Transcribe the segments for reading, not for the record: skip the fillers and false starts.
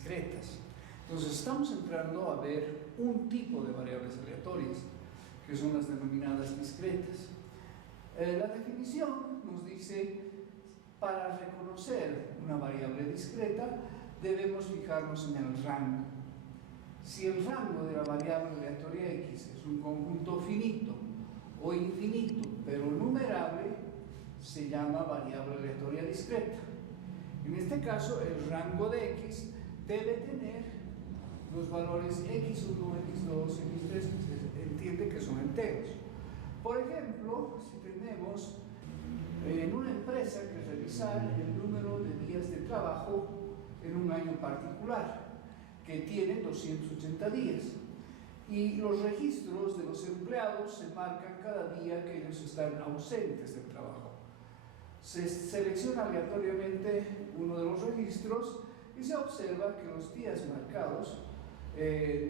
discretas. Entonces estamos entrando a ver un tipo de variables aleatorias, que son las denominadas discretas. La definición nos dice, para reconocer una variable discreta, debemos fijarnos en el rango. Si el rango de la variable aleatoria x es un conjunto finito o infinito, pero numerable, se llama variable aleatoria discreta. En este caso, el rango de x debe tener los valores x1, x2, x3, se entiende que son enteros. Por ejemplo, si tenemos en una empresa que revisar el número de días de trabajo en un año particular, que tiene 280 días, y los registros de los empleados se marcan cada día que ellos están ausentes del trabajo. Se selecciona aleatoriamente uno de los registros y se observa que los días marcados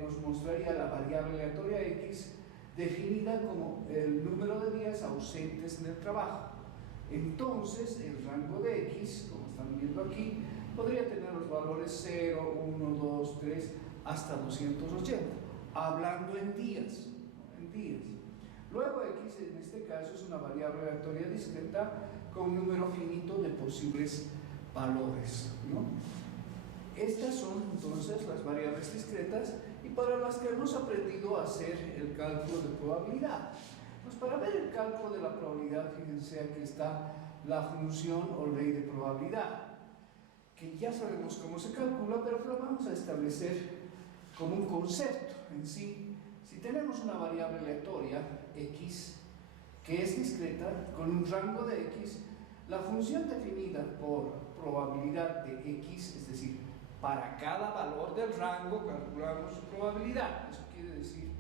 nos mostraría la variable aleatoria x definida como el número de días ausentes en el trabajo. Entonces el rango de x, como están viendo aquí, podría tener los valores 0, 1, 2, 3 hasta 280, hablando en días, Luego x en este caso es una variable aleatoria discreta con un número finito de posibles valores, ¿no? Estas son entonces las variables discretas y para las que hemos aprendido a hacer el cálculo de probabilidad. Pues para ver el cálculo de la probabilidad, fíjense, aquí está la función o ley de probabilidad, que ya sabemos cómo se calcula, pero lo vamos a establecer como un concepto en sí. Si tenemos una variable aleatoria x que es discreta con un rango de x, la función definida por probabilidad de x, es decir, para cada valor del rango calculamos su probabilidad, eso quiere decir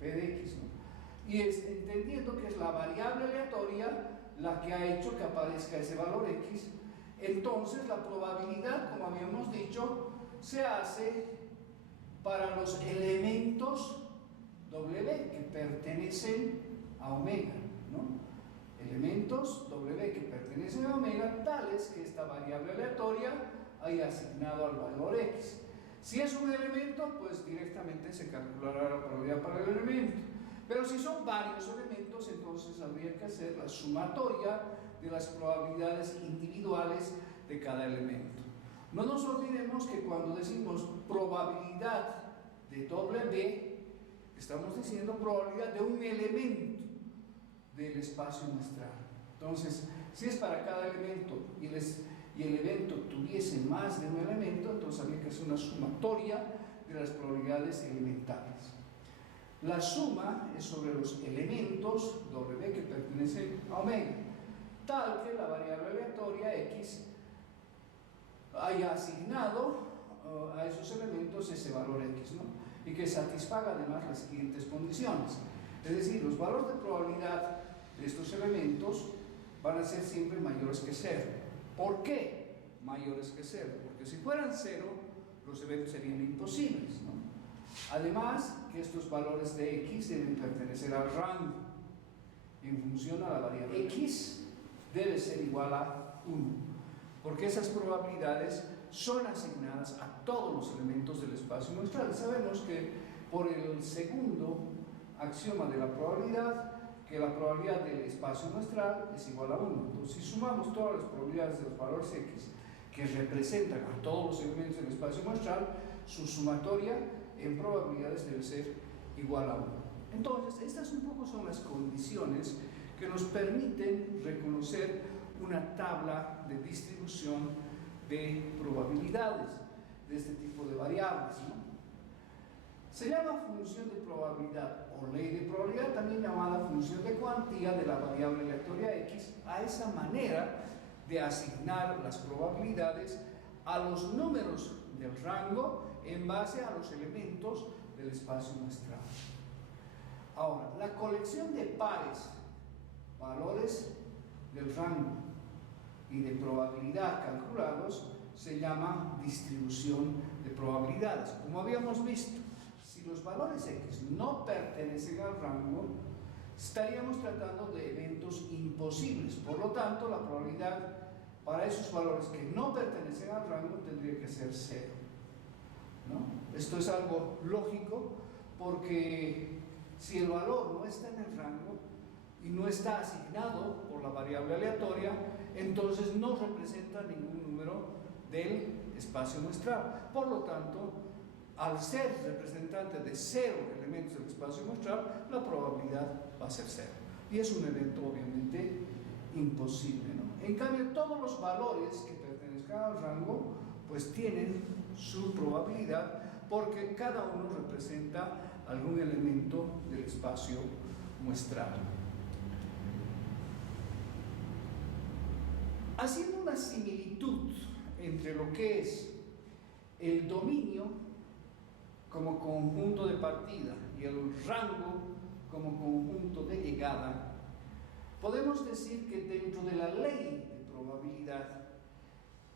p de x, ¿no? Y es entendiendo que es la variable aleatoria la que ha hecho que aparezca ese valor x, entonces la probabilidad, como habíamos dicho, se hace para los elementos W que pertenecen a omega, ¿no? Elementos W que pertenecen a omega tales que esta variable aleatoria haya asignado al valor x. Si es un elemento, pues directamente se calculará la probabilidad para el elemento. Pero si son varios elementos, entonces habría que hacer la sumatoria de las probabilidades individuales de cada elemento. No nos olvidemos que cuando decimos probabilidad de W, estamos diciendo probabilidad de un elemento del espacio muestral. Entonces, si es para cada elemento y el evento tuviese más de un elemento, entonces habría que hacer una sumatoria de las probabilidades elementales. La suma es sobre los elementos W que pertenecen a omega, tal que la variable aleatoria x haya asignado a esos elementos ese valor x, ¿no? Y que satisfaga además las siguientes condiciones. Es decir, los valores de probabilidad de estos elementos van a ser siempre mayores que 0. ¿Por qué mayores que 0? Porque si fueran 0, los eventos serían imposibles, ¿no? Además, que estos valores de x deben pertenecer al rango en función a la variable x debe ser igual a 1, porque esas probabilidades son asignadas a todos los elementos del espacio muestral. Sabemos que por el segundo axioma de la probabilidad, que la probabilidad del espacio muestral es igual a 1. Entonces, si sumamos todas las probabilidades de los valores x que representan a todos los elementos del espacio muestral, su sumatoria en probabilidades debe ser igual a 1. Entonces, estas un poco son las condiciones que nos permiten reconocer una tabla de distribución de probabilidades de este tipo de variables, ¿no? Se llama función de probabilidad o ley de probabilidad, también llamada función de cuantía de la variable aleatoria x, a esa manera de asignar las probabilidades a los números del rango en base a los elementos del espacio muestral. Ahora, la colección de pares, valores del rango y de probabilidad calculados, se llama distribución de probabilidades. Como habíamos visto, si los valores x no pertenecen al rango, estaríamos tratando de eventos imposibles. Por lo tanto, la probabilidad para esos valores que no pertenecen al rango tendría que ser 0. ¿no? Esto es algo lógico porque si el valor no está en el rango y no está asignado por la variable aleatoria, entonces no representa ningún número del espacio muestral. Por lo tanto, al ser representante de 0 elementos del espacio muestral, la probabilidad va a ser 0. Y es un evento obviamente imposible, ¿no? En cambio, todos los valores que pertenezcan al rango, pues tienen su probabilidad porque cada uno representa algún elemento del espacio muestral. Haciendo una similitud entre lo que es el dominio como conjunto de partida y el rango como conjunto de llegada, podemos decir que dentro de la ley de probabilidad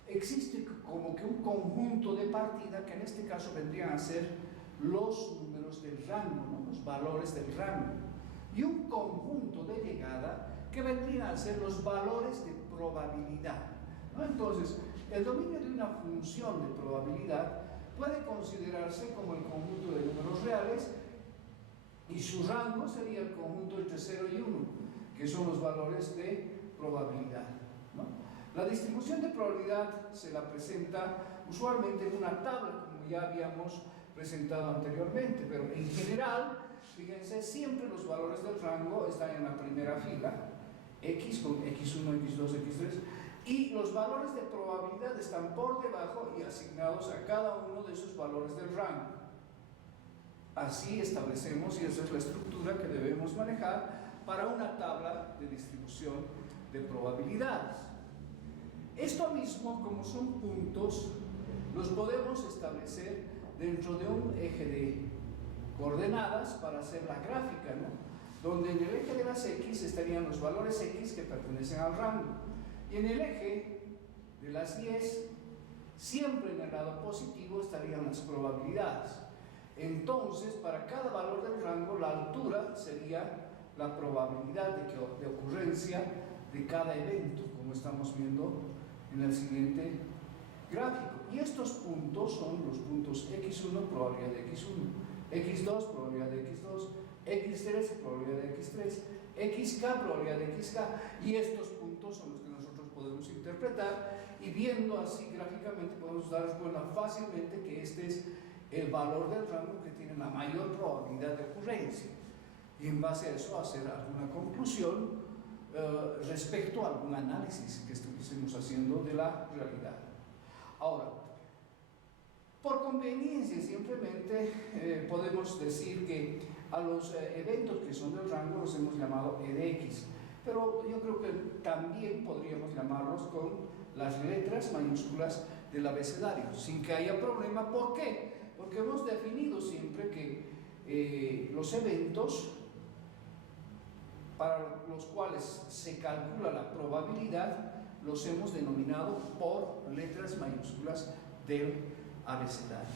existe como que un conjunto de partida que en este caso vendrían a ser los números del rango, ¿no? Los valores del rango, y un conjunto de llegada que vendrían a ser los valores de probabilidad, ¿no? Entonces, el dominio de una función de probabilidad puede considerarse como el conjunto de números reales y su rango sería el conjunto entre 0 y 1, que son los valores de probabilidad, ¿no? La distribución de probabilidad se la presenta usualmente en una tabla, como ya habíamos presentado anteriormente, pero en general, fíjense, siempre los valores del rango están en la primera fila, x con x1, x2, x3, y los valores de probabilidad están por debajo y asignados a cada uno de esos valores del rango. Así establecemos, y esa es la estructura que debemos manejar para una tabla de distribución de probabilidades. Esto mismo, como son puntos, los podemos establecer dentro de un eje de coordenadas para hacer la gráfica, ¿no? Donde en el eje de las x estarían los valores x que pertenecen al rango, y en el eje de las y, siempre en el lado positivo estarían las probabilidades. Entonces, para cada valor del rango, la altura sería la probabilidad de ocurrencia de cada evento, como estamos viendo en el siguiente gráfico. Y estos puntos son los puntos x1, probabilidad de x1, x2, probabilidad de x2, x3, probabilidad de x3, xk, probabilidad de xk, y estos puntos son los que nosotros podemos interpretar, y viendo así gráficamente podemos darnos cuenta fácilmente que este es el valor del rango que tiene la mayor probabilidad de ocurrencia, y en base a eso hacer alguna conclusión respecto a algún análisis que estuviésemos haciendo de la realidad. Ahora, por conveniencia simplemente podemos decir que a los eventos que son del rango los hemos llamado e de x, pero yo creo que también podríamos llamarlos con las letras mayúsculas del abecedario, sin que haya problema. ¿Por qué? Porque hemos definido siempre que los eventos para los cuales se calcula la probabilidad los hemos denominado por letras mayúsculas del abecedario.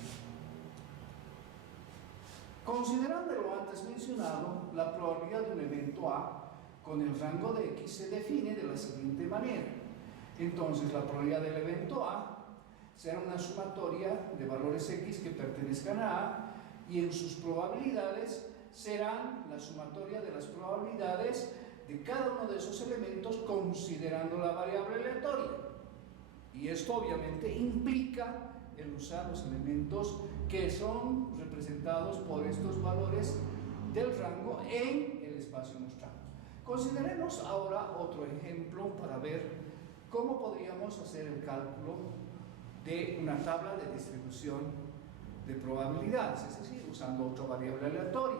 Considerando lo antes mencionado, la probabilidad de un evento A con el rango de x se define de la siguiente manera. Entonces, la probabilidad del evento A será una sumatoria de valores x que pertenezcan a A, y en sus probabilidades serán la sumatoria de las probabilidades de cada uno de esos elementos considerando la variable aleatoria. Y esto obviamente implica el usar los elementos que son representados por estos valores del rango en el espacio muestral. Consideremos ahora otro ejemplo para ver cómo podríamos hacer el cálculo de una tabla de distribución de probabilidades, es decir, usando otra variable aleatoria.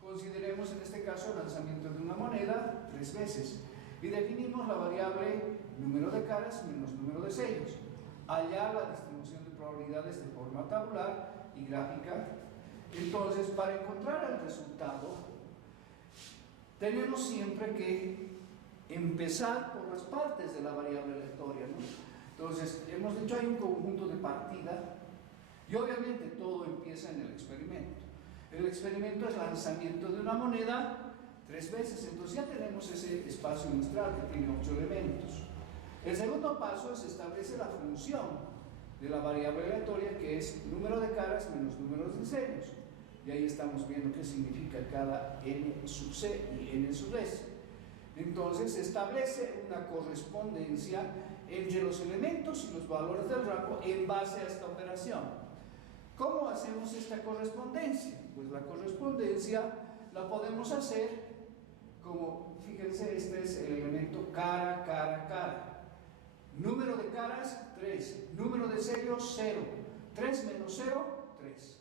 Consideremos en este caso el lanzamiento de una moneda 3 veces y definimos la variable número de caras menos número de sellos. Allá la distribución de probabilidades de forma tabular y gráfica. Entonces, para encontrar el resultado, tenemos siempre que empezar por las partes de la variable aleatoria, ¿no? Entonces, hemos dicho hay un conjunto de partida y obviamente todo empieza en el experimento. El experimento es lanzamiento de una moneda 3 veces, entonces ya tenemos ese espacio muestral que tiene 8 elementos. El segundo paso es establecer la función de la variable aleatoria, que es número número de caras menos números de serios. Y ahí estamos viendo qué significa cada n sub c y n sub s. Entonces se establece una correspondencia entre los elementos y los valores del rango en base a esta operación. ¿Cómo hacemos esta correspondencia? Pues la correspondencia la podemos hacer como, fíjense, este es el elemento cara, cara, cara. Número de caras, 3. Número de serios, 0. 3 menos 0, 3.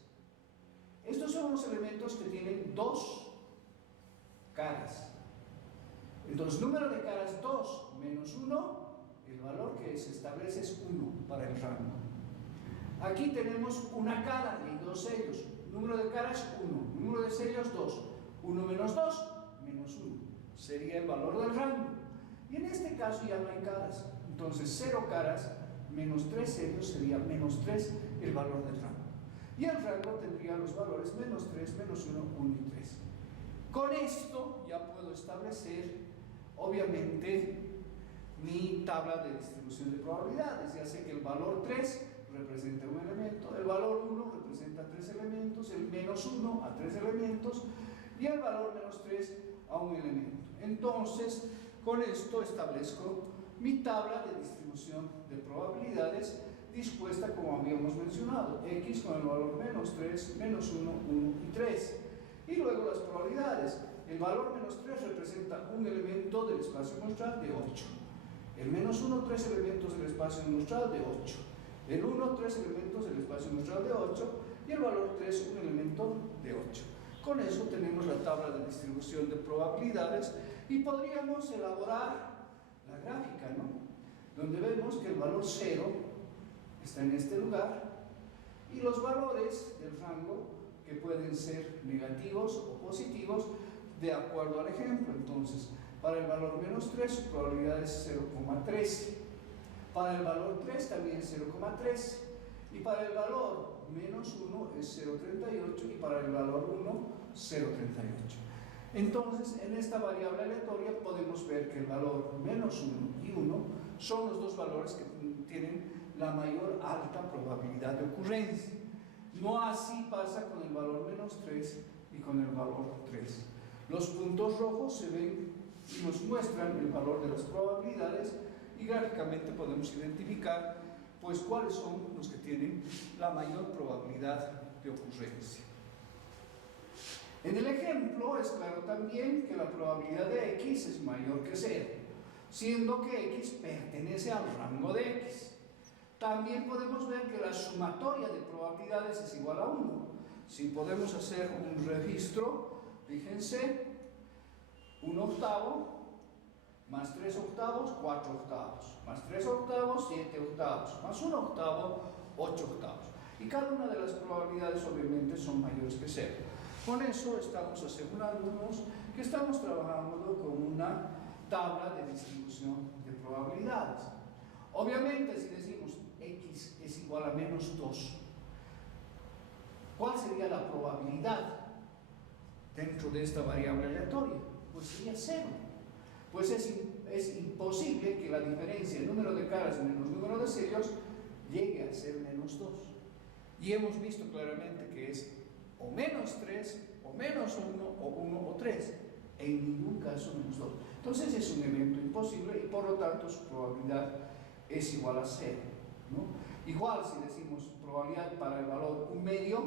Estos son los elementos que tienen 2 caras. Entonces, número de caras 2 menos 1, el valor que se establece es 1 para el rango. Aquí tenemos una cara y 2 serios. Número de caras 1, número de serios 2. 1 menos 2, menos 1. Sería el valor del rango. Y en este caso ya no hay caras. Entonces, 0 caras menos 3 serios sería menos 3 el valor del rango. Y el rango tendría los valores menos 3, menos 1, 1 y 3. Con esto ya puedo establecer, obviamente, mi tabla de distribución de probabilidades. Ya sé que el valor 3 representa un elemento, el valor 1 representa 3 elementos, el menos 1 a 3 elementos y el valor menos 3 a un elemento. Entonces, con esto establezco mi tabla de distribución de probabilidades dispuesta como habíamos mencionado, x con el valor menos 3, menos 1, 1 y 3. Y luego las probabilidades. El valor menos 3 representa un elemento del espacio muestral de 8. El menos 1, 3 elementos del espacio muestral de 8. El 1, 3 elementos del espacio muestral de 8. Y el valor 3, un elemento de 8. Con eso tenemos la tabla de distribución de probabilidades y podríamos elaborar la gráfica, ¿no? Donde vemos que el valor 0 está en este lugar y los valores del rango que pueden ser negativos o positivos de acuerdo al ejemplo. Entonces, para el valor menos 3 su probabilidad es 0,13, para el valor 3 también 0,3 y para el valor menos 1 es 0,38 y para el valor 1 0,38. Entonces, en esta variable aleatoria podemos ver que el valor menos 1 y 1 son los dos valores que tienen la mayor alta probabilidad de ocurrencia. No así pasa con el valor menos 3 y con el valor 3. Los puntos rojos se ven y nos muestran el valor de las probabilidades y gráficamente podemos identificar pues cuáles son los que tienen la mayor probabilidad de ocurrencia. En el ejemplo es claro también que la probabilidad de x es mayor que 0, siendo que x pertenece al rango de x. También podemos ver que la sumatoria de probabilidades es igual a 1. Si podemos hacer un registro, fíjense, 1 octavo más 3 octavos, 4 octavos, más 3 octavos, 7 octavos, más 1 octavo, 8 octavos. Y cada una de las probabilidades obviamente son mayores que 0. Con eso estamos asegurándonos que estamos trabajando con una tabla de distribución de probabilidades. Obviamente, si decimos x es igual a menos 2, ¿cuál sería la probabilidad dentro de esta variable aleatoria? Pues sería 0. Pues es imposible que la diferencia en número de caras menos número de serios llegue a ser menos 2. Y hemos visto claramente que es o menos 3, o menos 1, o 1 o 3. En ningún caso menos 2. Entonces es un evento imposible y por lo tanto su probabilidad es igual a 0, ¿no? Igual si decimos probabilidad para el valor 1 medio,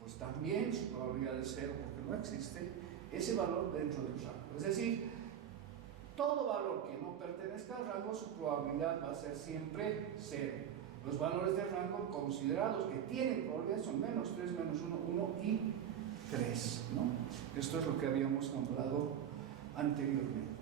pues también su probabilidad es 0 porque no existe ese valor dentro del rango. Es decir, todo valor que no pertenezca al rango, su probabilidad va a ser siempre 0. Los valores de rango considerados que tienen probabilidad son menos 3, menos 1, 1 y 3, ¿no? Esto es lo que habíamos hablado anteriormente.